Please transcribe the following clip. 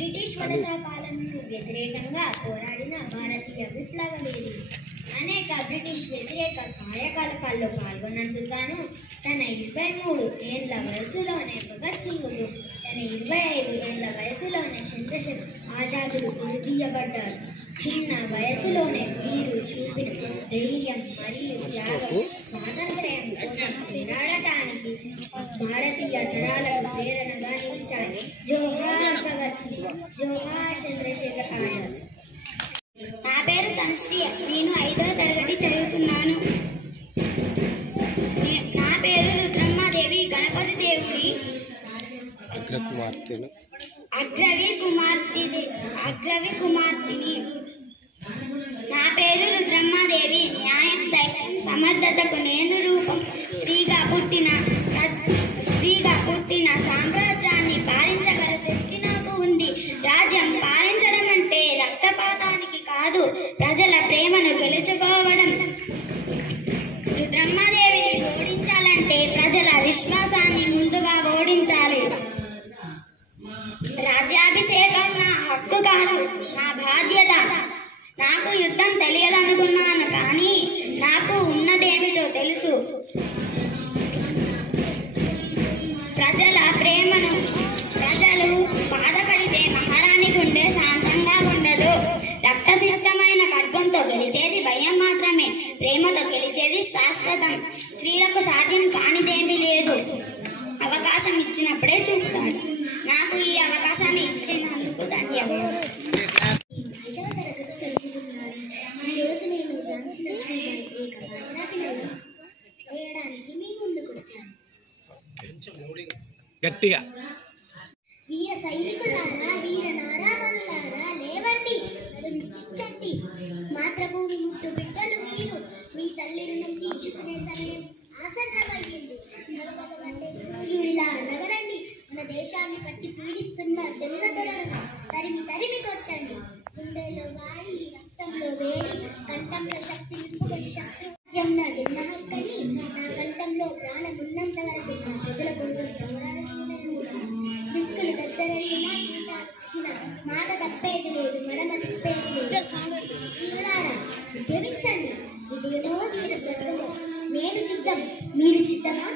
British వలస పాలనకు వ్యతిరేకంగా పోరాడిన భారతీయ విప్లవవేది అనేక బ్రిటిష్ వ్యతిరేక కార్యకలాపాల్లో పాల్గొన్నందుకు తన 23 ఏళ్ల వయసులోనే భగత్ సింగ్కు, తన 25 ఏళ్ల వయసులోనే చంద్రశేఖర్ ఆజాదులు ఉరితీయబడ్డారు. చిన్న వయసులోనే వీరు చూపిన ధైర్యం మరియు త్యాగం స్వాతంత్ర్యం కోసం పోరాడటానికి భారతీయ తరాలకు ప్రేరణగా నిలిచాయి. జోహార్ భగత్ సింగ్, జోహార్ చంద్రశేఖర్ ఆజాద్. నా పేరు తనుశ్రీ. నేను 5వ తరగతి చదువుతున్నాను. నా పేరు రుద్రమ్మాదేవి. గణపతి దేవుడి అగ్రవి కుమార్తెని. నా పేరు రుద్రమ్మాదేవి. న్యాయం, ధైర్యం, సమర్థతకు నేను రూపం. స్త్రీగా పుట్టిన సామ్రాజ్యాన్ని పాలించగల శక్తి నాకు ఉంది. రాజ్యం పాలించడం అంటే రక్తపాతానికి కాదు, ప్రజల ప్రేమను గెలుచుకోవడం. రుద్రమ్మాదేవిని ఓడించాలంటే ప్రజల విశ్వాసాన్ని ముందుగా ఓడించాలి. రాజ్యాభిషేకం నా హక్కు కాదు, నా బాధ్యత. నాకు యుద్ధం తెలియదనుకున్నాను, కానీ నాకు ఉన్నదేమిటో తెలుసు. ప్రజల ప్రేమను. ప్రజలు బాధపడితే మహారాణి గుండె శాంతంగా ఉండదు. రక్తసిద్ధమైన ఖడ్గంతో గెలిచేది భయం మాత్రమే, ప్రేమతో గెలిచేది శాశ్వతం. స్త్రీలకు సాధ్యం కానిదేమీ లేదు. అవకాశం ఇచ్చినప్పుడే చూపుతాడు. నాకు ఈ అవకాశాన్ని ఇచ్చినందుకు ధన్యవాదాలు. 5వ తరగతి చదువుతున్నాను. ఈరోజు నేను ఝాన్సీ లక్ష్మీబాయి ఏక బయోగ్రఫీ చేయడానికి మీ ముందుకు వచ్చాను. గట్టిగా వీర సైనికులారా, వీర నారామణులారా, లేవండి, నడుమించండి. మాతృభూమి ముద్దు బిడ్డలు మీరు. మీ తల్లి రుణం తీర్చుకునే సమయం ఆసన్నమయ్యింది. భగభగమండే సూర్యుడిలా నగరండి. మన దేశాన్ని పట్టి పీడిస్తున్న తెల్లదొరలను తరిమి తరిమి కొట్టండి. గుండెలో గాలి, రక్తంలో వేడి, కంఠంలో శక్తి నింపుకొని శత్రురాజ్యం నా జన్మ హక్కని. నా కంఠంలో ప్రాణం ఉన్నంత వరకు నా ప్రజల కోసం పోరాడుతూనే ఉంటాను. దిక్కులు దగ్గరైనా మాట తప్పేది లేదు, మడమ తిప్పేది లేదు. వీరులారా, ఉద్యమించండి. విజయమో వీర స్వర్గమో. నేను సిద్ధం, మీరు సిద్ధమా?